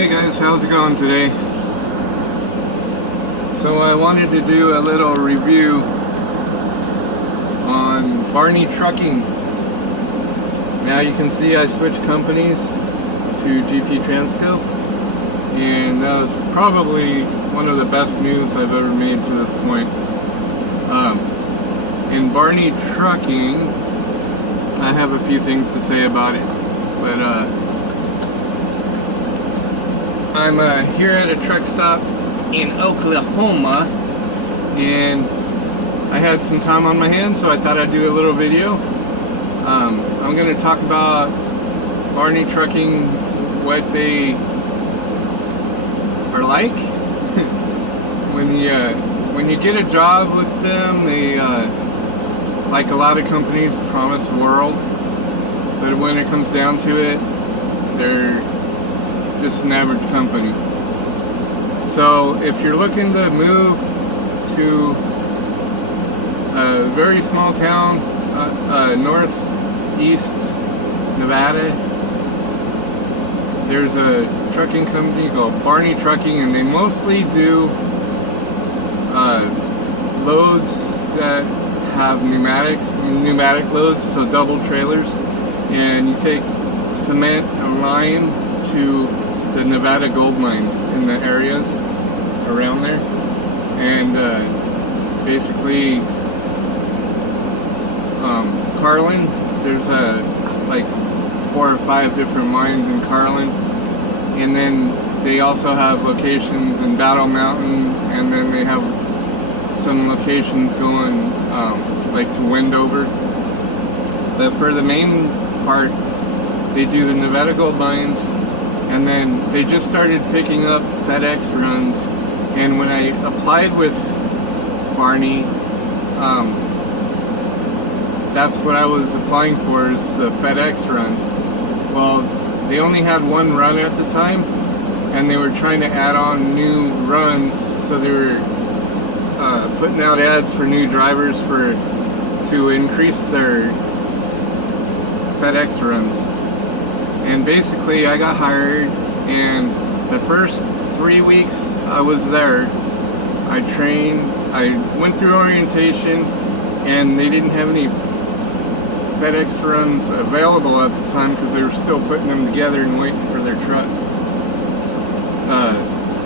Hey guys, how's it going today? So I wanted to do a little review on Barney Trucking. Now you can see I switched companies to GP Transco, and that was probably one of the best moves I've ever made to this point. In Barney Trucking, I have a few things to say about it, but I'm here at a truck stop in Oklahoma, and I had some time on my hands, so I thought I'd do a little video. I'm going to talk about Barney Trucking, what they are like. When you get a job with them, they like a lot of companies promise the world, but when it comes down to it, they're just an average company. So if you're looking to move to a very small town, northeast Nevada, there's a trucking company called Barney Trucking, and they mostly do loads that have pneumatic loads, so double trailers, and you take cement and lime to the Nevada gold mines in the areas around there, and basically Carlin, there's like 4 or 5 different mines in Carlin, and then they also have locations in Battle Mountain, and then they have some locations going like to Wendover. But for the main part, they do the Nevada gold mines, and then they just started picking up FedEx runs. And when I applied with Barney, that's what I was applying for, is the FedEx run. Well, they only had one run at the time, and they were trying to add on new runs, so they were putting out ads for new drivers to increase their FedEx runs. And basically I got hired, and the first 3 weeks I was there, I trained, I went through orientation, and they didn't have any FedEx runs available at the time because they were still putting them together and waiting for their truck,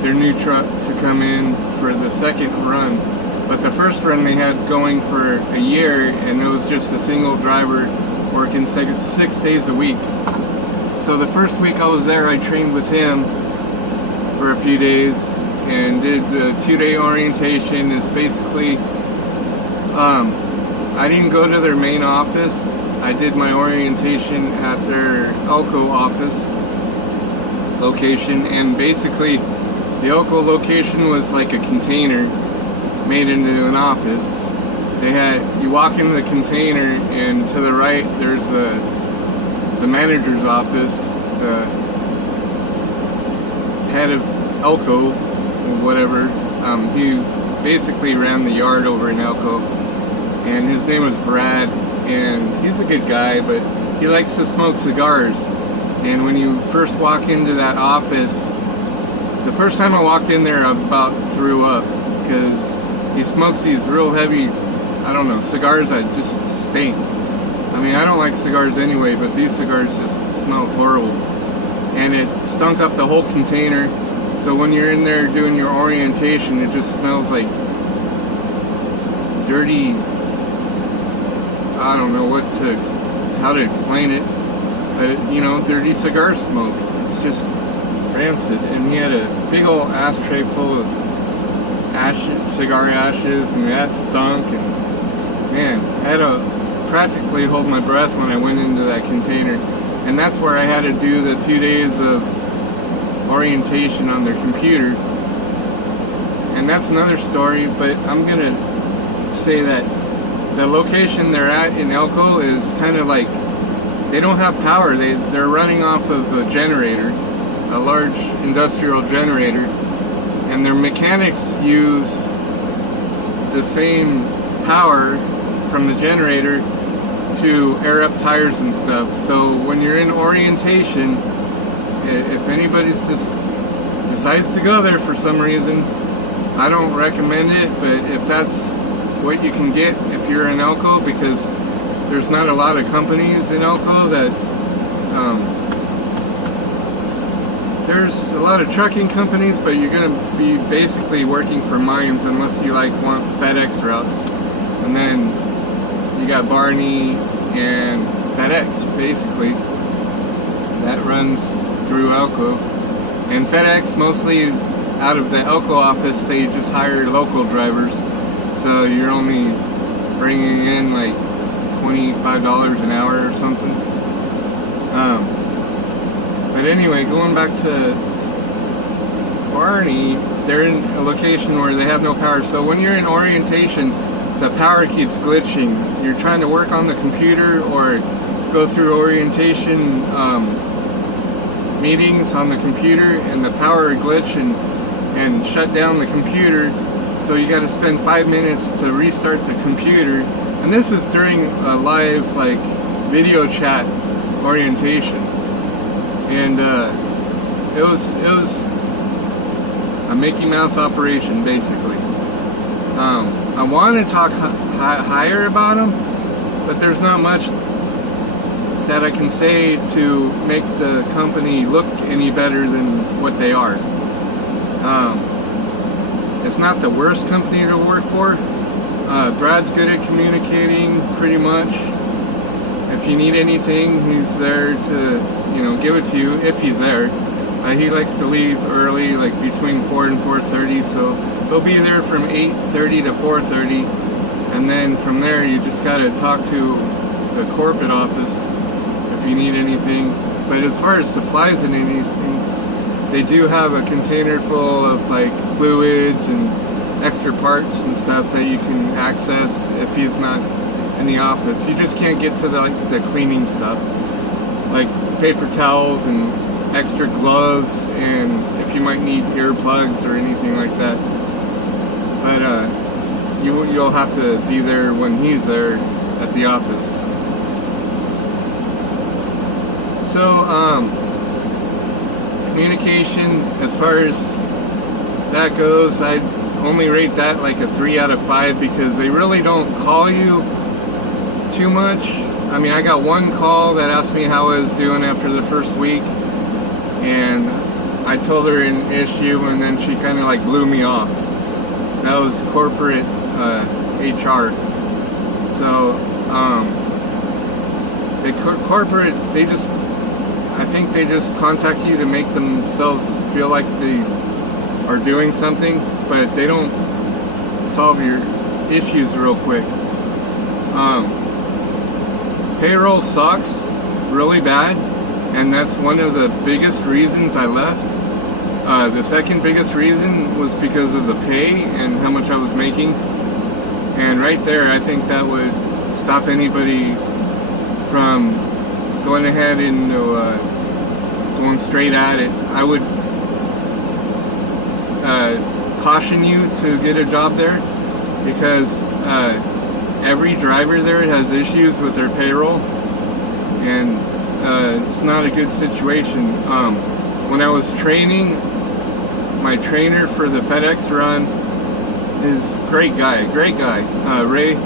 their new truck to come in for the second run. But the first run they had going for a year, and it was just a single driver working 6 days a week. So the first week I was there, I trained with him for a few days and did the 2-day orientation. It's basically, I didn't go to their main office. I did my orientation at their Elko office location, and basically the Elko location was like a container made into an office. You walk into the container, and to the right there's the manager's office, the head of Elko, or whatever. He basically ran the yard over in Elko, and his name was Brad, and he's a good guy, but he likes to smoke cigars. And when you first walk into that office, the first time I walked in there, I about threw up, because he smokes these real heavy, I don't know, cigars that just stink. I mean, I don't like cigars anyway, but these cigars just smell horrible. And it stunk up the whole container. So when you're in there doing your orientation, it just smells like dirty, I don't know how to explain it, but dirty cigar smoke. It's just rancid. And he had a big old ashtray full of cigar ashes, and that stunk. And man, I had to practically hold my breath when I went into that container. And that's where I had to do the 2 days of orientation on their computer. And that's another story, but I'm gonna say that the location they're at in Elko is kind of like, they don't have power. They're running off of a generator, a large industrial generator, and their mechanics use the same power from the generator to air up tires and stuff. So when you're in orientation, if anybody's just decides to go there for some reason, I don't recommend it, but if that's what you can get if you're in Elko, because there's not a lot of companies in Elko that there's a lot of trucking companies, but you're going to be basically working for mines unless you like want FedEx routes. And then you got Barney and FedEx basically that runs through Elko. And FedEx, mostly out of the Elko office, they just hire local drivers, so you're only bringing in like $25 an hour or something. But anyway, going back to Barney, they're in a location where they have no power. So when you're in orientation, the power keeps glitching. You're trying to work on the computer or go through orientation meetings on the computer, and the power would glitch and shut down the computer. So you got to spend 5 minutes to restart the computer. And this is during a live like video chat orientation. And it was a Mickey Mouse operation, basically. I want to talk higher about them, but there's not much that I can say to make the company look any better than what they are. It's not the worst company to work for. Brad's good at communicating, pretty much. If you need anything, he's there to, give it to you if he's there. He likes to leave early, like between 4 and 4:30, so he'll be there from 8:30 to 4:30, and then from there you just got to talk to the corporate office if you need anything. But as far as supplies and anything, they do have a container full of like fluids and extra parts and stuff that you can access if he's not in the office. You just can't get to the cleaning stuff, like the paper towels and extra gloves, and if you might need earplugs or anything like that. But you'll have to be there when he's there at the office. So communication, as far as that goes, I'd only rate that like a 3 out of 5 because they really don't call you too much. I mean, I got one call that asked me how I was doing after the first week, and I told her an issue, and then she kind of like blew me off. That was corporate HR. So the corporate, I think they just contact you to make themselves feel like they are doing something, but they don't solve your issues real quick. Payroll sucks really bad, and that's one of the biggest reasons I left. The second biggest reason was because of the pay and how much I was making, and right there I think that would stop anybody from going ahead and going straight at it. I would caution you to get a job there, because every driver there has issues with their payroll, and it's not a good situation. When I was training, my trainer for the FedEx run is great guy, Ray.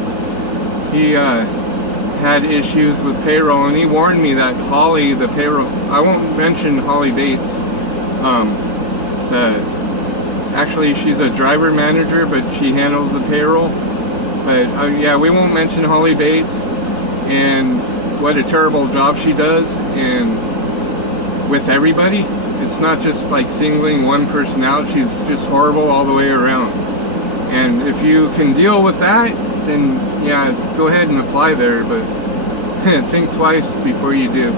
He had issues with payroll, and he warned me that Holly, the payroll, I won't mention Holly Bates, actually she's a driver manager, but she handles the payroll. But yeah, we won't mention Holly Bates and what a terrible job she does, and with everybody. It's not just like singling one person out, she's just horrible all the way around. And if you can deal with that, then yeah, go ahead and apply there, but think twice before you do.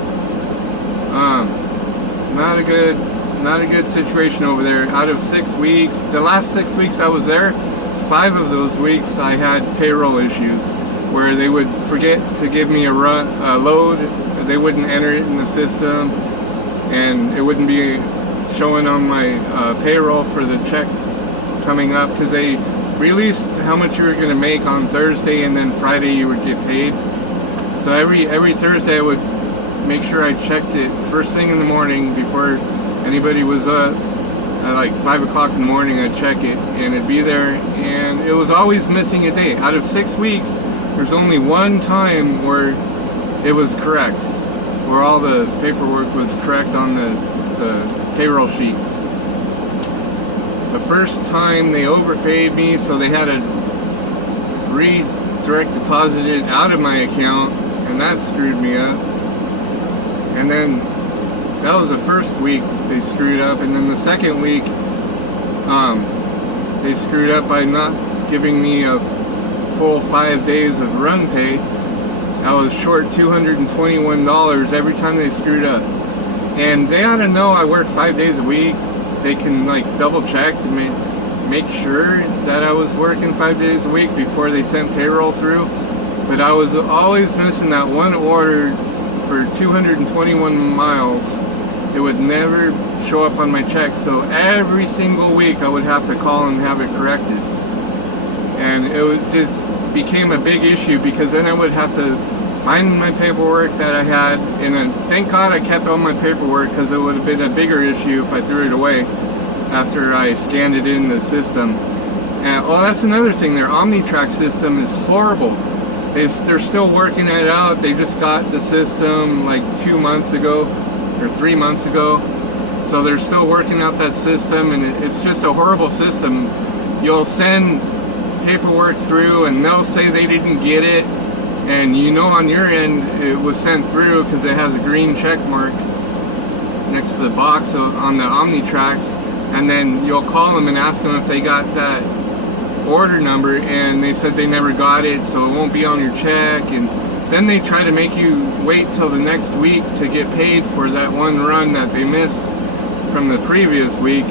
Not a good situation over there. Out of 6 weeks, the last 6 weeks I was there, 5 of those weeks I had payroll issues where they would forget to give me a load, they wouldn't enter it in the system, and it wouldn't be showing on my payroll for the check coming up, because they released how much you were going to make on Thursday, and then Friday you would get paid. So every Thursday I would make sure I checked it first thing in the morning before anybody was up, At like 5 o'clock in the morning, I'd check it and it'd be there, and it was always missing a day. Out of 6 weeks, there's only one time where it was correct, where all the paperwork was correct on the payroll sheet. The first time they overpaid me, so they had to redirect deposit it out of my account, and that screwed me up. And then that was the first week they screwed up, and then the second week they screwed up by not giving me a full 5 days of run pay. I was short $221 every time they screwed up, and they ought to know I work 5 days a week. They can like double check to make sure that I was working 5 days a week before they sent payroll through. But I was always missing that one order for 221 miles. It would never show up on my check, so every single week I would have to call and have it corrected. And it would just became a big issue, because then I would have to find my paperwork that I had, and thank God I kept all my paperwork, because it would have been a bigger issue if I threw it away after I scanned it in the system. And well, that's another thing, their OmniTrack system is horrible. They're still working it out. They just got the system like 2 months ago or 3 months ago, so they're still working out that system, and it's just a horrible system. You'll send paperwork through and they'll say they didn't get it, and you know on your end it was sent through because it has a green check mark next to the box on the OmniTracks, and then you'll call them and ask them if they got that order number, and they said they never got it, so it won't be on your check. And then they try to make you wait till the next week to get paid for that one run that they missed from the previous week.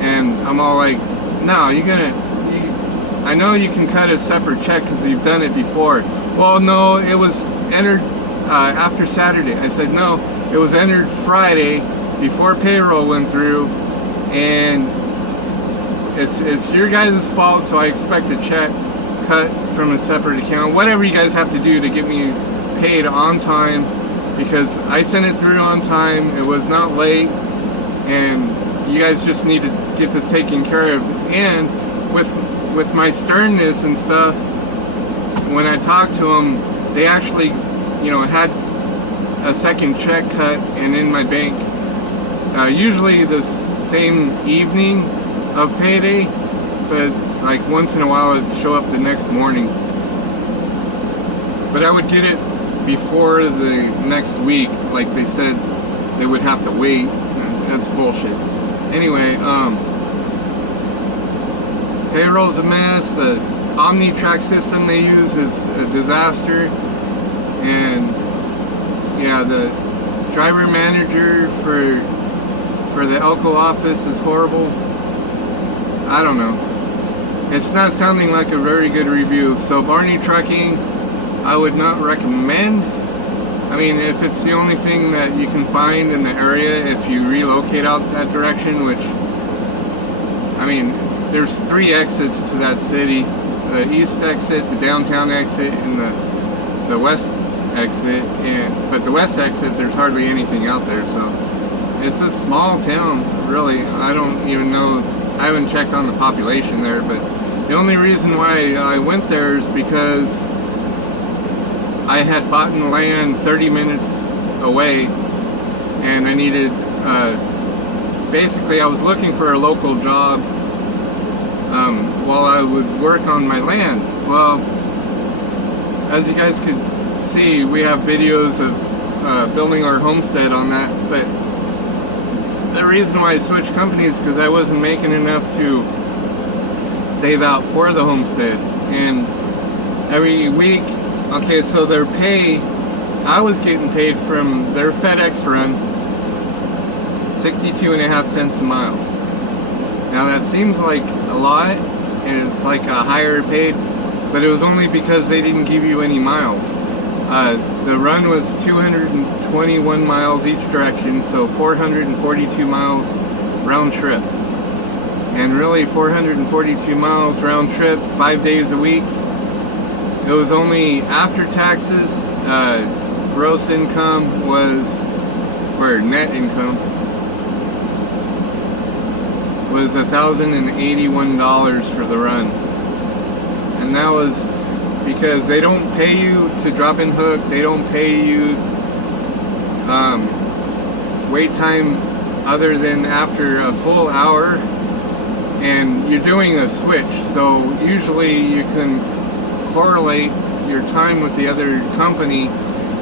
And I'm all like, no, I know you can cut a separate check because you've done it before. Well, no, it was entered after Saturday. I said, no, it was entered Friday before payroll went through, and it's your guys' fault, so I expect a check cut from a separate account. Whatever you guys have to do to get me paid on time, because I sent it through on time. It was not late, and you guys just need to get this taken care of. And with my sternness and stuff, when I talked to them, they actually, had a second check cut and in my bank. Usually the same evening of payday, but like once in a while it'd show up the next morning. But I would get it before the next week, like they said they would have to wait. That's bullshit. Anyway, payroll's a mess. The OmniTrack system they use is a disaster, and yeah, the driver manager for the Elko office is horrible. I don't know. It's not sounding like a very good review. So Barney Trucking, I would not recommend. I mean, if it's the only thing that you can find in the area, if you relocate out that direction, which, I mean, there's 3 exits to that city. The east exit, the downtown exit, and the west exit. But the west exit, there's hardly anything out there, so it's a small town, really. I don't even know. I haven't checked on the population there, but the only reason why I went there is because I had bought land 30 minutes away, and I needed, basically I was looking for a local job while I would work on my land. Well, as you guys could see, we have videos of building our homestead on that, but the reason why I switched companies is because I wasn't making enough to save out for the homestead. And every week, okay, so their pay, I was getting paid from their FedEx run 62.5 cents a mile. Now that seems like a lot, and it's like a higher paid, but it was only because they didn't give you any miles. The run was 221 miles each direction, so 442 miles round trip. And really 442 miles round trip, 5 days a week. It was only after taxes, gross income was, or net income, was $1,081 for the run. And that was because they don't pay you to drop and hook, they don't pay you wait time other than after a full hour, and you're doing a switch, so usually you can correlate your time with the other company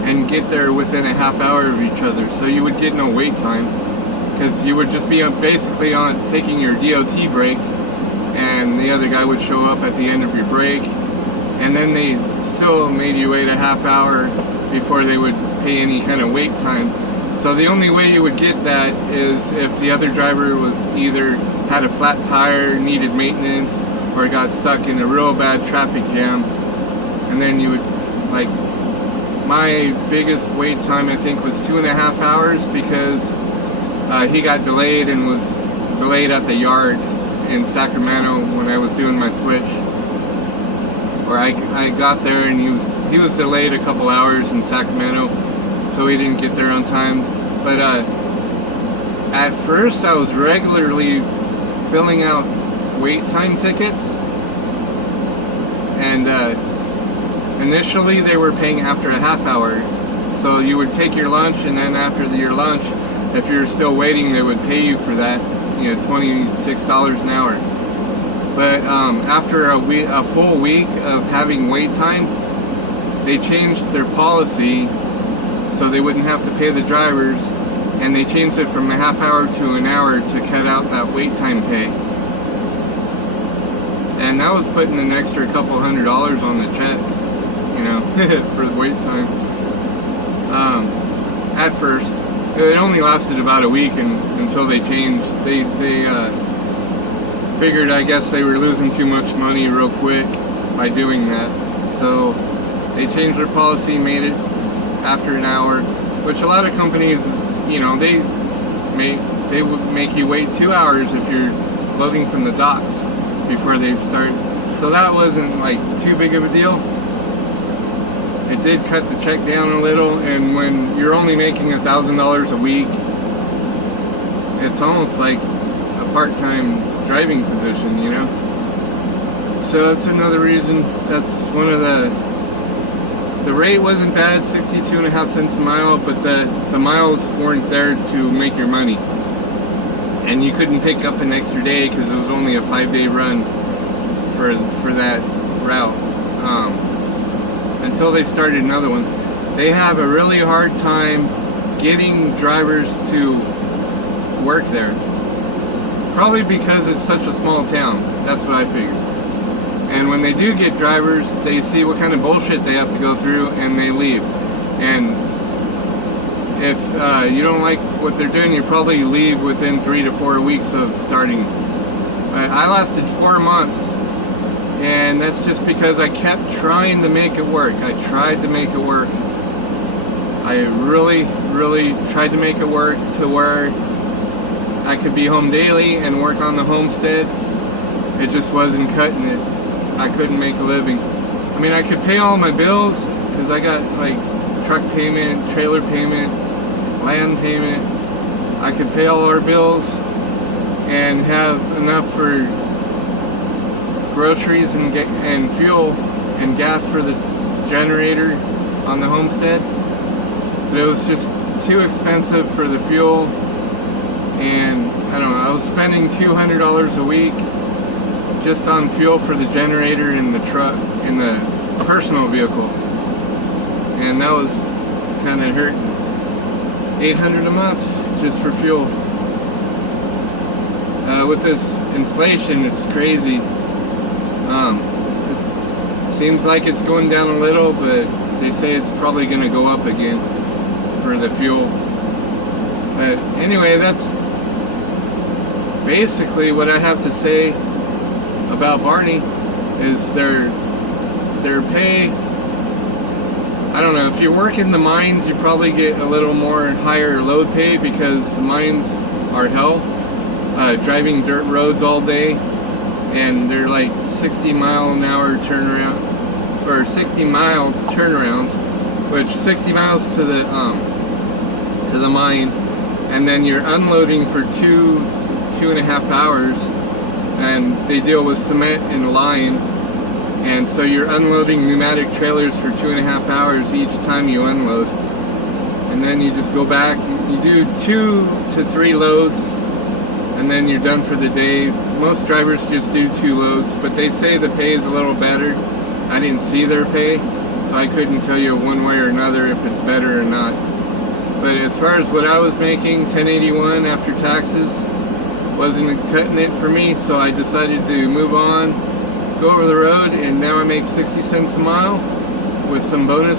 and get there within a half hour of each other, so you would get no wait time, because you would just be basically on taking your DOT break, and the other guy would show up at the end of your break, and then they still made you wait a half hour before they would pay any kind of wait time. So the only way you would get that is if the other driver was either had a flat tire, needed maintenance, or got stuck in a real bad traffic jam. And then you would, like, my biggest wait time I think was 2.5 hours, because he got delayed and was delayed at the yard in Sacramento when I was doing my switch. Or I got there and he was delayed a couple hours in Sacramento, so he didn't get there on time. But at first I was regularly filling out wait time tickets, and initially they were paying after a half hour, so you would take your lunch, and then after your lunch, if you're still waiting, they would pay you for that, you know, $26 an hour. But after a full week of having wait time, they changed their policy so they wouldn't have to pay the drivers, and they changed it from a half hour to an hour to cut out that wait time pay. And that was putting an extra couple $100 on the check, you know, for the wait time. At first, it only lasted about a week until they changed. They figured, I guess, they were losing too much money real quick by doing that. So they changed their policy, made it after an hour, which a lot of companies, you know, they would make you wait 2 hours if you're loading from the docks before they start. So that wasn't like too big of a deal. It did cut the check down a little, and when you're only making $1,000 a week, it's almost like a part-time driving position, you know. So that's another reason. That's one of the rate wasn't bad, 62.5 cents a mile, but the miles weren't there to make your money, and you couldn't pick up an extra day because it was only a 5-day run for that route. Until they started another one. They have a really hard time getting drivers to work there. Probably because it's such a small town. That's what I figured. And when they do get drivers, they see what kind of bullshit they have to go through, and they leave. And if you don't like what they're doing, you probably leave within 3 to 4 weeks of starting. But I lasted 4 months. And that's just because I kept trying to make it work. I tried to make it work. I really, really tried to make it work to where I could be home daily and work on the homestead. It just wasn't cutting it. I couldn't make a living. I mean, I could pay all my bills because I got like truck payment, trailer payment, land payment. I could pay all our bills and have enough for groceries and fuel and gas for the generator on the homestead, but it was just too expensive for the fuel, and I don't know, I was spending $200 a week just on fuel for the generator in the truck, in the personal vehicle, and that was kind of hurting. $800 a month just for fuel. With this inflation, it's crazy. It seems like it's going down a little, but they say it's probably going to go up again for the fuel. But anyway, that's basically what I have to say about Barney. Is their pay. I don't know, if you work in the mines, you probably get a little more higher load pay because the mines are hell. Driving dirt roads all day, and they're like 60-mile-an-hour turnaround, or 60-mile turnarounds, which 60 miles to the mine, and then you're unloading for two 2.5 hours, and they deal with cement and lime, and so you're unloading pneumatic trailers for 2.5 hours each time you unload, and then you just go back. You do 2 to 3 loads, and then you're done for the day. Most drivers just do 2 loads, but they say the pay is a little better. I didn't see their pay, so I couldn't tell you one way or another if it's better or not. But as far as what I was making, $10.81 after taxes wasn't cutting it for me, so I decided to move on, go over the road, and now I make 60 cents a mile with some bonus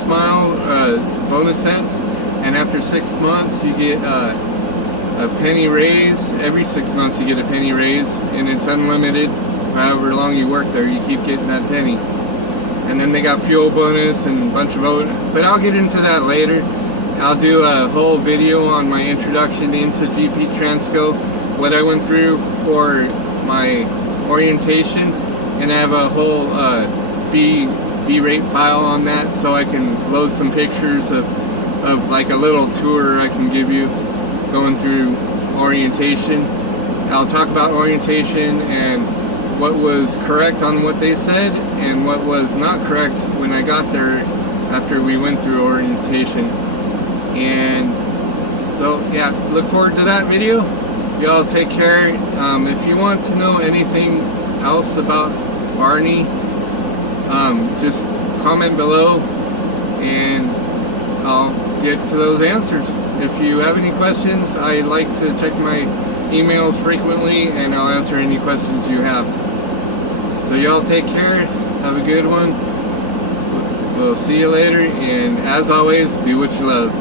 cents. And after 6 months, you get a penny raise. Every 6 months, you get a penny raise, and it's unlimited. However long you work there, you keep getting that penny. And then they got fuel bonus and a bunch of other, but I'll get into that later. I'll do a whole video on my introduction into GP Transco, what I went through for my orientation, and I have a whole B-rate file on that, so I can load some pictures of like a little tour I can give you going through orientation. I'll talk about orientation and what was correct on what they said and what was not correct when I got there after we went through orientation. And so yeah, look forward to that video. Y'all take care. If you want to know anything else about Barney, just comment below and I'll get to those answers. If you have any questions, I like to check my emails frequently and I'll answer any questions you have. So y'all take care, have a good one. We'll see you later, and as always, do what you love.